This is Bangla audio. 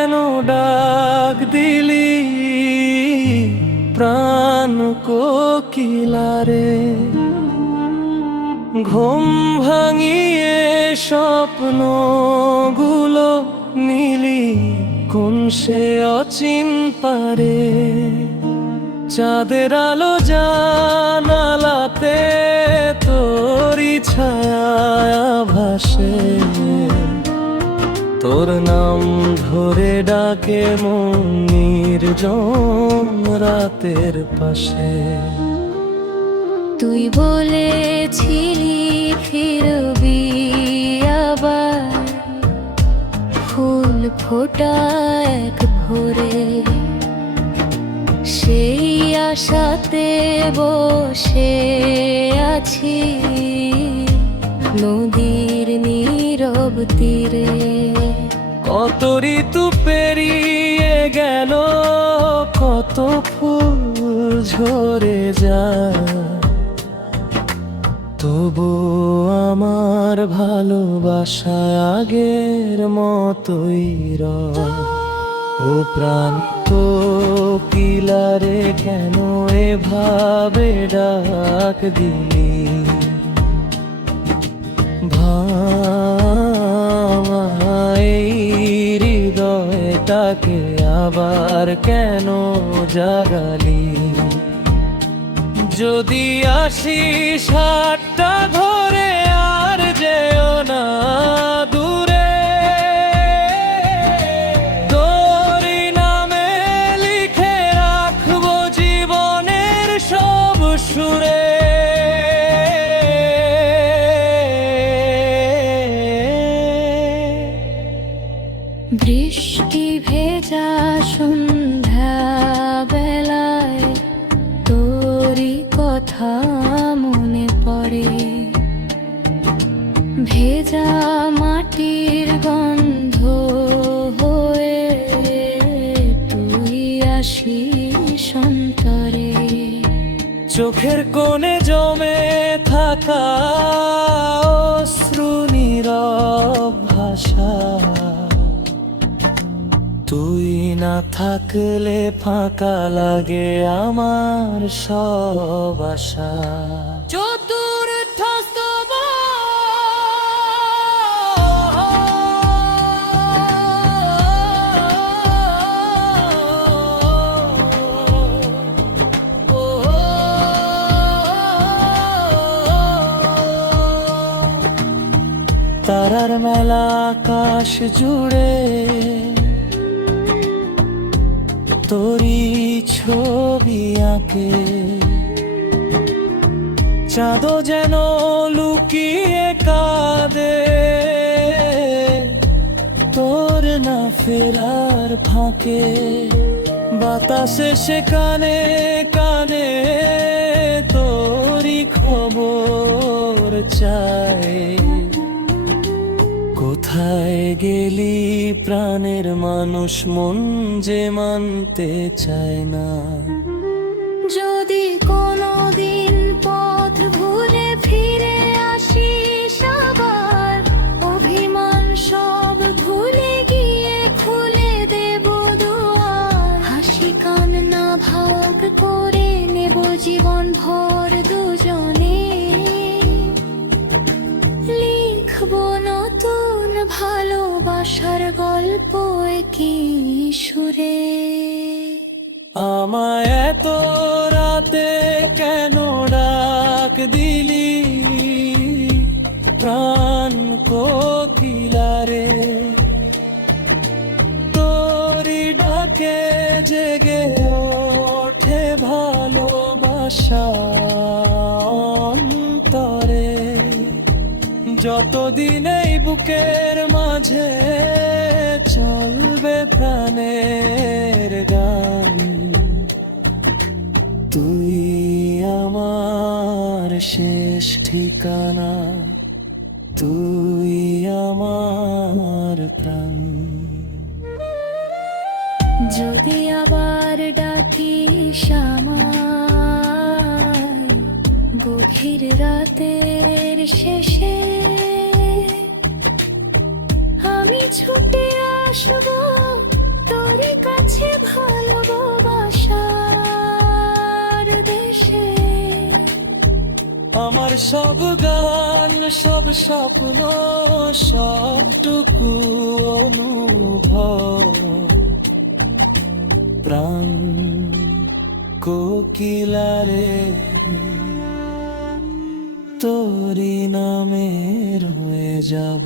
কেন ডাক দিলি প্রাণ কোকিলারে? ঘুম ভাঙিয়ে স্বপ্নগুলো নিলি কোন সে অচিন পারে? চাঁদের আলো জানালাতে তোরি ছায়া ভাসে, তোর নাম ধরে ডাকে মন নির্জন রাতের পাশে। তুই বলেছিলি ফিরবি আবার, ফুল ফোটা এক ভোরে, সেই আশাতে বসে আছি নদীর নীরব তীরে। কত ঋতু পেরিয়ে গেল, কত ফুল ঝরে যায়, তবু আমার ভালোবাসা আগের মতোই রয়। ও প্রাণ কোকিলারে কেন এভাবে ডাক দিলি? ভাঙা এই হৃদয়টাকে আবার কেন জাগালি? যদি আসিস হাতটা ধরে আর যেও না দূরে, তোরই নামে লিখে রাখবো জীবনের সব সুরে। বৃষ্টি ভেজা সন্ধ্যা বেলায় তোরই কথা মনে পড়ে, ভেজা মাটির গন্ধ হয়ে তুই আসিস অন্তরে। চোখের কোণে জমে থাকা অশ্রু নীরব ভাষা, তুই না থাকলে ফাঁকা লাগে আমার সব আশা। চতুর্থ তারার মেলা আকাশ জুড়ে, তোরি ছবি আঁকে, চাঁদও যেন লুকিয়ে কাঁদে তোর না ফেরার ফাঁকে। বাতাসে সে কানে কানে তোরি খবর চায়। কোথায় গেলি প্রাণের মানুষ, মন যে মানতে চায় না? যদি কোনোদিন পথ ভুলে ফিরে আসিস আবার, অভিমান সব ভুলে গিয়ে খুলে দেব দুয়ার। হাসি কান্না ভাগ করে নেব জীবন ভর দুজনে, লিখবো নতুন ভালোবাসার গল্প কি সুরে। আমায় এত রাতে কেন ডাক দিলি প্রাণ কোকিলারে? তোরি ডাকে জেগে ওঠে ভালোবাসা অন্তরে। যতদিন এই বুকের মাঝে চলবে প্রাণের গান, তুই আমার শেষ ঠিকানা, তুই আমার প্রাণ। যদি আবার ডাকিস আমায় গভীর রাতের শেষে, আমি ছুটে আসবো তোরই কাছে ভালোবাসার দেশে আমার সব গান, সব স্বপ্ন, সবটুকু অনুভব, প্রাণ কোকিলারে তোরি নামে রয়ে যাব।